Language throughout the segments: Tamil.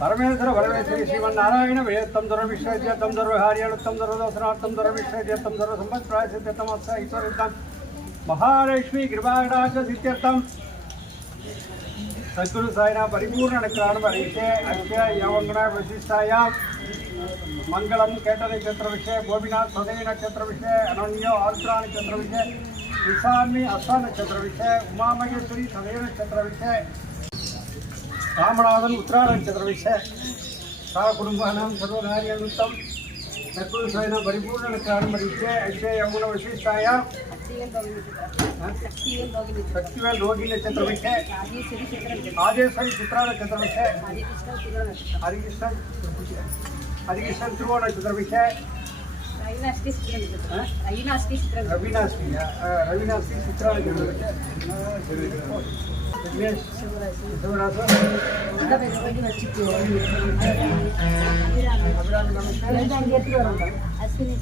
ಪರಮೇಶ್ವರ ವರವೇಶ್ವರಿ ಶ್ರೀಮನ್ನಾರಾಯಣ ವೇತ್ತಂ ದೊರ ವಿಶ್ವಜ್ಯ ತಂ ದೊರ ಹಾರ್ಯಾಳು ತಂ ದೊರ ದಸರಾರ್ಥಂ ದೊರ ವಿಶ್ವಜ್ಯ ತಂ ದೊರ ಸಂಪತ್ ಪ್ರಾಯಸಿದ್ಧ ತಮಸ್ಸ ಈಶ್ವರಿದ್ದಂ ಮಹಾಲಕ್ಷ್ಮಿ ಕೃಪಾಡಾಚ ಸಿದ್ಧರ್ಥಂ சத்குரு சாயினா பரிபூர்ண நட்சத்திரம் அரிஷே அக்ஷய யவங்கன வசிஷ்டாயாம் மங்களம் கேட்ட நட்சத்திர விஷய கோபிநாத் சதய நட்சத்திர விஷய அனன்யோ ஆர்த்ரா நட்சத்திர விஷய விசாமி அஸ்வ நட்சத்திர விஷய உமாமகேஸ்வரி சதய நட்சத்திர விஷய ராமநாதன் உத்ரா நட்சத்திர விஷய சா குடும்பானாம் சர்வகாரியனுத்தம் நற்குழு சைன பரிபூர்ணனுக்கான பரிச்சே ஐக்கிய யமுன விசேஷாயா சக்திவேல் ரோகி நட்சத்திர விஷய ராஜேஸ்வரி சித்ரா நட்சத்திர விஷய ஹரிகிருஷ்ணன் ஹரிகிருஷ்ணன் திருவோண நட்சத்திர விஷய ಅವಿನಾಶಿ ಅವಿನಾಶಿ ಚಿತ್ರ ಆಗಿರೋದಕ್ಕೆ ವಿಘ್ನೇಶ್ ಶಿವರಾಜು ಅಶ್ವಿನಿ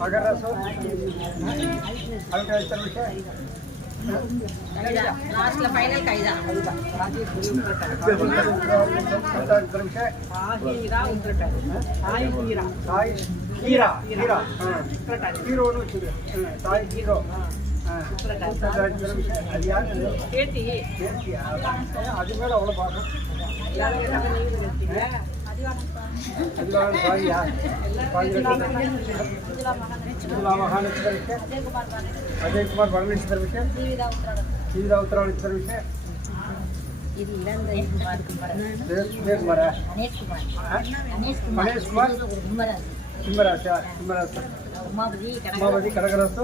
ಮಗರಾಸು ಅಲ್ಕ ಹೆಸರು ಲಾಸ್ಟ್ಲ ಫೈನಲ್ ಕೈದ ಸಾಯಿ ಹೀರಾ ಹೀರಾ ಹೀರೋನು ಸಾಯಿ ಹೀರೋ அது மேல அவ்வளவு பாக்கணும் ಮಹಾನಿರ್ದೇಶಕರಿಗೆ ಅಜಯ್ ಕುಮಾರ್ ವರ್ಣಿಸಿದರ್ಬಿಟ್ಟೆ ಜೀವಿ ರಾವುತರ ಅವರಿದ್ದರ್ಬಿಟ್ಟೆ ಕುಮಾರ್ ಕುಮಾರ್ ಕುಮಾರ್ సింహరాశ సింహరాశ ఉమాపతి కనకరాశు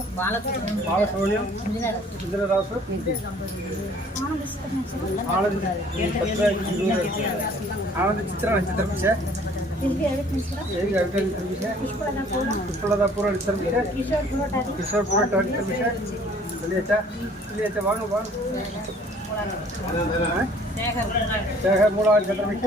బాలశౌల్యం ఇంద్రరాశు ఆనంద ఆనంద చిత్ర నక్షత్ర పిచ్చ పుష్పలదా పూర నక్షత్ర పిచ్చ కిషోర్ పూర నక్షత్ర పిచ్చ తెలియచ్చా తెలియచ్చా వాంగు వాంగు சேகர் மூணாவது கட்டமைக்க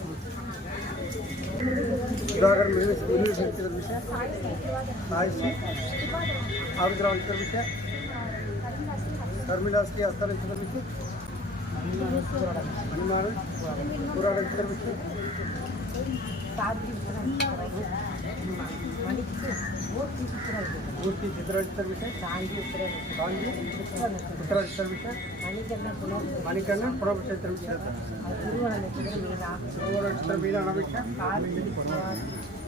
सुधाकर यूनिवर्सिटी संस्कृत विषय साहित्य आविद्रांतर शर्मिला श्री ಹಸ್ತ ನಕ್ಷತ್ರ ವಿಷಯ ಹನುಮಾನ ಪುರಾಣ ನಕ್ಷತ್ರ ವಿಷಯ ಮೂರ್ತಿ ಚಿತ್ರ ನಕ್ಷತ್ರ ವಿಷಯ ಕಾಂಜಿ ಪುತ್ರ ನಕ್ಷತ್ರ ವಿಷಯ ಮಣಿಕಣ್ಣ ಪುರಪ ಕ್ಷೇತ್ರ ವಿಷಯ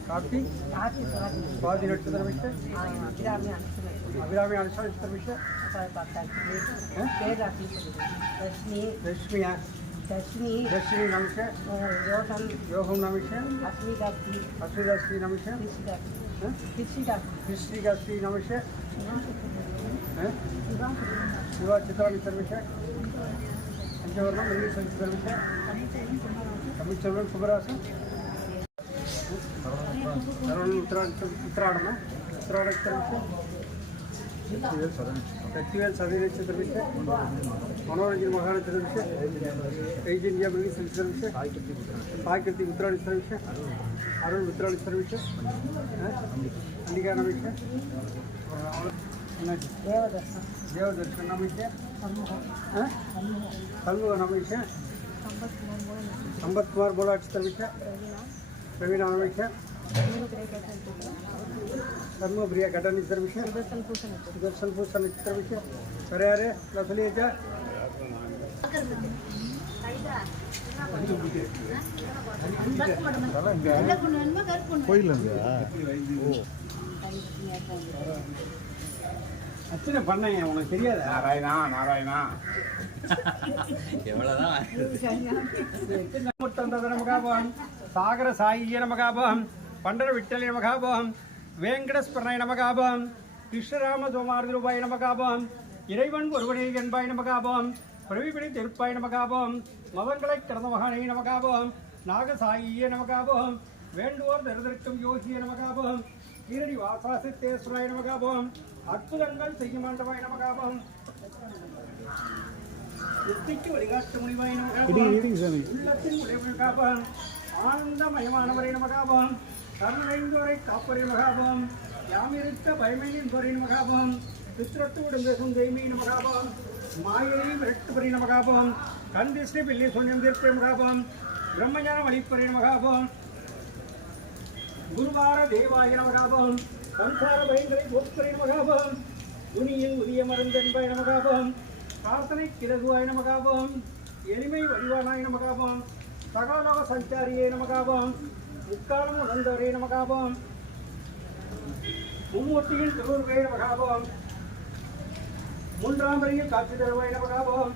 కార్తీక్ బాజీ నడుచుతారు అభిరామి అనుసరణ రష్మియా దర్శిని దర్శిని నమస్తే యోహం యోహం నమస్తే అశ్వి గారి అశ్వి గారి నమస్తే కృషి గారి కృషి గారి నమస్తే శివ చిత్రాన్ని నమస్తే పంచవర్ణం ఇంగ్లీష్ నమస్తే కమిచర్వం శుభరాశం ಉತ್ತರಾಯಣ ಉತ್ತರಾಯಣ ಸರ್ವಿಷ Shaktivel ಸದೈನ ಚಂದ್ರವಿಷಯ ಮನೋರಂಜನ Maharana ಚಂದ್ರವಿಷಯ age India building ಸಂಸ್ಥೆ ವಿಷಯ ಸಾಕೃತಿ ಉತ್ತರಾಯಣ ವಿಷಯ ಅರುಣ್ ಉತ್ತರಾಯಣ ವಿಷಯ ಅಂಡಿಗಾನ ವಿಷಯ ದೇವದರ್ಶನ ನಮ್ಮ ವಿಷಯ ಸಲ್ವ ನಮ್ಮ ವಿಷಯ ಸಂಪತ್ ಕುಮಾರ್ ಬೋಲಾಕ್ಷರ ವಿಷಯ Pravin આવે છે ધર્મપ્રિય ઘટનચિત્ર વિશે સુદર્શન ભૂષણ ચિત્ર વિશે અરે અરે લખલી છે அச்சனை உனக்கு தெரியாது நாராயணா நாராயணா எவ்வளவுதான் சாகர சாயிய நமகாபகம் பண்டர விட்டலை நமகாபம் வேங்கடஸ்பரணை நமகாபம் கிருஷ்ணராம சோமாரதி ரூபாய் நமகாபம் இறைவன் ஒருவனே என்பாய் நமகாபம் பிரவிபடி திருப்பாய் நமகாபம் மதங்களை கடந்த மகானை நமகாபம் நாகசாயியே நமகாபம் வேண்டுவோர் தருதற்கும் யோகிய நமகாபம் ஈரடி வாசாசித்தேஸ்வராய நமகாபம் அற்புதங்கள் செய்யும் ஆண்டவாய் நமகாபம் யுக்திக்கு வழிகாட்டு முனிவாய் நமகாபம் உள்ளத்தின் உடைவு காப்பம் ஆனந்தமயமானவரை நமகாபம். கருணைந்தோரை காப்பரை மகாபம் யாமிருத்த பயமையின் பொறின் மகாபம் பித்ரத்தோடும் பேசும் தெய்மையின் மகாபம் மாயையை விரட்டுபரி நமகாபம். கந்திஷ்டி பில்லி சூன்யம் தீர்த்த மகாபம் பிரம்மஞானம் வழிப்பரி நமகாபம். குருவார தேவாய நமகாபம். சம்சார பயங்களை போக்கரை நமகாபம். துணியின் உரிய மருந்தென்பை நமகாபம். பிரார்த்தனை கிழகுவாய் நமகாபம். எளிமை வடிவானாய் நமகாபம். சகலோக சஞ்சாரியே நமகாபம். முக்காலம் உணர்ந்தவரே நமகாபம். மும்மூர்த்தியின் திருவுருவே நமகாபம். மூன்றாம் வரையில் காட்சி தருவாய் நமகாபம்.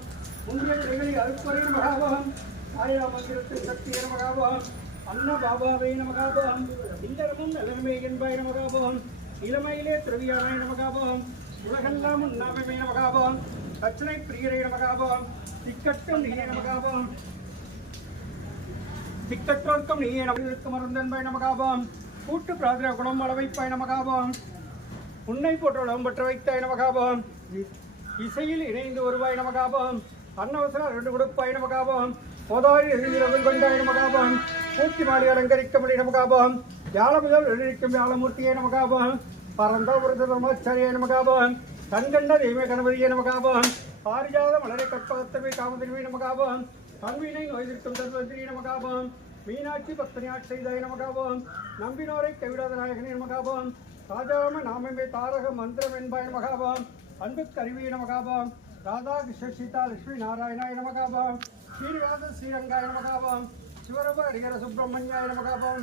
முந்தைய திரைகளில் அருப்பறை நமகாபம். ஆயா மந்திரத்தின் சக்தியே நமகாபம். அன்ன பாபாவை நமகாபம். இந்தரமும் நலமே என்பாய் நமகாபம். இளமையிலே திரவியானாய் நமகாபம். உலகெல்லாம் உண்ணாமை நமகாபம். தச்சனை பிரியரை நமகாபம். திக்கட்டும் நீரை நமகாபம். திக்கற்றோர்க்கும் நீ நமக்கு மருந்தன்பாய் நமகாபம் கூட்டு பிரார்த்தனை குணம் அளவைப்பாய் நமகாபம் உன்னை போன்ற உலகம் பெற்ற வைத்தாய் நமகாபம் இசையில் இணைந்து வருவாய் நமகாபம் அன்னவசரம் ரெண்டு கொடுப்பாய் நமகாபம் போதாரி எதிரில் கொண்டாய் நமகாபம் பூர்த்தி மாறி அலங்கரிக்க முடி நமகாபம் யாழ முதல் எழுதிக்கும் யாழமூர்த்தியே நமகாபம் பரந்த ஒரு பிரம்மச்சாரியே நமகாபம் கண்கண்ட தெய்வ கணபதியே நமகாபம் பாரிஜாத மலரை கற்பகத்தவை காமதிரிவை நமகாபம் கண்வினை நோய்திருக்கும் தர்மந்திரி நமகாபம் மீனாட்சி பக்தனியாட் செய்தாய் நமகாபம் நம்பினோரை கைவிடாத நாயகனே நமகாபம் ராஜாம நாமமே தாரக மந்திரம் என்பாய் நமகாபம் அன்பு அறிவிய நமகாபம் ராதா கிருஷ்ண சீதா லட்சுமி நாராயணாய நமகாபம் ஸ்ரீனிவாச ஸ்ரீரங்காய நமகாபம் சிவரப ஹரிகர சுப்பிரமணியாய நமகாபம்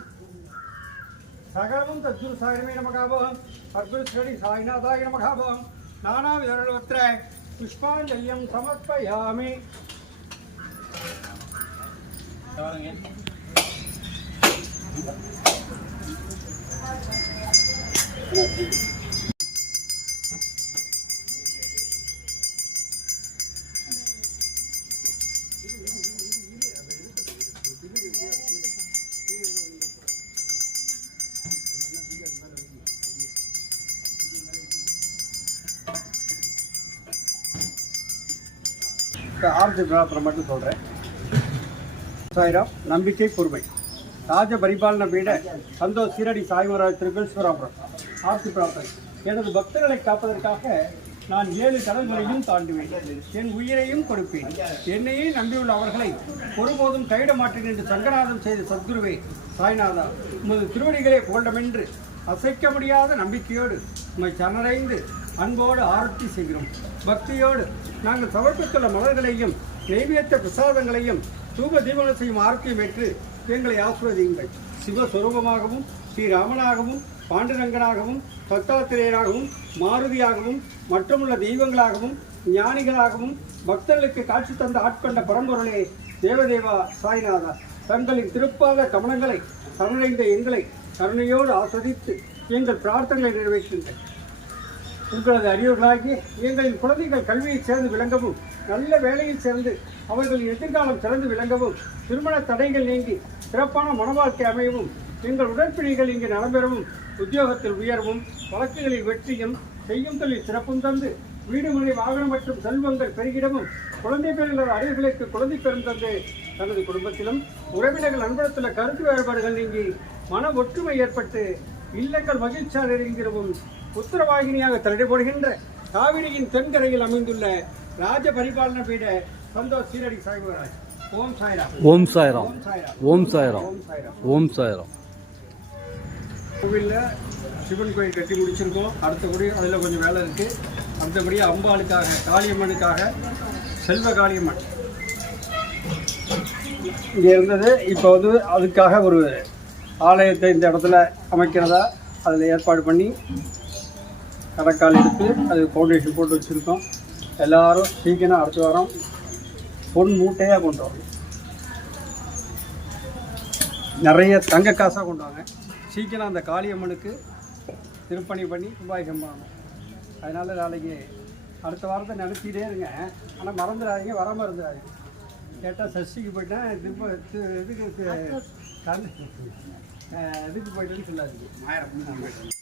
சகலமும் தத்குரு சாயினமே நமகாபம் அத்குரு ஸ்ரீ சாய்நாதாய நமகாபம் நானா விரலோத்திர புஷ்பாஞ்சல்யம் சமர்ப்பயாமி. ஆர்த்தி விழாப்புறம் மட்டும் சொல்கிறேன் சாய்ராம் நம்பிக்கை பொறுமை ராஜ பரிபாலன பீட சந்தோஷ் சீரடி சாய்மராஜ் திருக்கேஸ்வராபுரம் ஆர்த்தி பிரார்த்தனை எனது பக்தர்களை காப்பதற்காக நான் ஏழு கடல்களையும் தாண்டுவேன். என் உயிரையும் கொடுப்பேன். என்னையே நம்பியுள்ள அவர்களை ஒருபோதும் கைவிட மாட்டேன் என்று சங்கநாதம் செய்த சத்குருவே சாய்நாதா உமது திருவடிகளே போண்டமென்று அசைக்க முடியாத நம்பிக்கையோடு உம்மை சரணடைந்து அன்போடு ஆரத்தி செய்கிறோம். பக்தியோடு நாங்கள் சமர்ப்பித்துள்ள மலர்களையும் நெய்வேத்த பிரசாதங்களையும் தூப தீபனம் செய்யும் ஆர்த்தியம் ஏற்று எங்களை ஆசிர்வதியுங்கள் சிவஸ்வரூபமாகவும் ஸ்ரீராமனாகவும் பாண்டுரங்கனாகவும் தத்தாத்திரேயராகவும் மாருதியாகவும் மற்றமுள்ள தெய்வங்களாகவும் ஞானிகளாகவும் பக்தர்களுக்கு காட்சி தந்த ஆட்கொண்ட பரம்பொருளே தேவதேவா சாய்நாதா. தங்களின் திருப்பாத கமனங்களை சரணடைந்த எங்களை கருணையோடு ஆஸ்வதித்து எங்கள் பிரார்த்தனைகளை நிறைவேற்றுங்கள். உங்களது அறிவுகளாகி எங்களின் குழந்தைகள் கல்வியை சேர்ந்து விளங்கவும் நல்ல வேலையில் சேர்ந்து அவர்களின் எதிர்காலம் சிறந்து விளங்கவும் திருமண தடைகள் நீங்கி சிறப்பான மனவாழ்க்கை அமையவும் எங்கள் உடற்பிணிகள் இங்கு நடைபெறவும் உத்தியோகத்தில் உயர்வும் வழக்குகளில் வெற்றியும் செய்யும் தொழில் சிறப்பும் தந்து வீடு முறை வாகனம் மற்றும் செல்வங்கள் பெருகிடவும் குழந்தை பெறுகிற அறிவுகளுக்கு குழந்தை பெறும் தந்து தனது குடும்பத்திலும் உறவினர்கள் அன்படத்துள்ள கருத்து வேறுபாடுகள் நீங்கி மன ஒற்றுமை ஏற்பட்டு இல்லங்கள் மகிழ்ச்சியாளர் இருக்கிறவும் உத்தரவாகினியாக தடைபடுகின்ற காவிரியின் தென்கரையில் அமைந்துள்ள ராஜ பரிபாலன பீட சந்தோஷ் சீரடி சாய்ராம். ஓம் சாய்ராம். ஓம் சாய்ராம். ஓம் சாய்ராம். ஓம் சாய்ராம். கோவிலில் சிவன் கோயில் கட்டி முடிச்சிருக்கோம். அடுத்தபடி அதில் கொஞ்சம் வேலை இருக்குது அடுத்தபடி அம்பாளுக்காக காளியம்மனுக்காக செல்வ காளியம்மன். இங்கே இருந்தது. இப்போ வந்து அதுக்காக ஒரு ஆலயத்தை இந்த இடத்துல அமைக்கிறதா அதில் ஏற்பாடு பண்ணி கடக்கால் எடுத்து அது ஃபவுண்டேஷன் போட்டு வச்சுருக்கோம். எல்லாரும் சீக்கிரம் அடுத்த வாரம். பொன் மூட்டையாக கொண்டு வரணும் நிறைய தங்க காசாக கொண்டு வாங்க. சீக்கிரம் அந்த காளியம்மனுக்கு திருப்பணி பண்ணி கும்பாபிஷேகம் பண்ணணும். அதனால் நாளைக்கு அடுத்த வாரத்தை நினச்சிட்டே இருங்க. ஆனால் மறந்துடாதீங்க வர மறந்துடாதீங்க கேட்டால் சஷ்டிக்கு போயிட்டேன் திரும்ப இதுக்கு தி- இதுக்கு போயிட்டேன்னு சொல்லாதீங்க.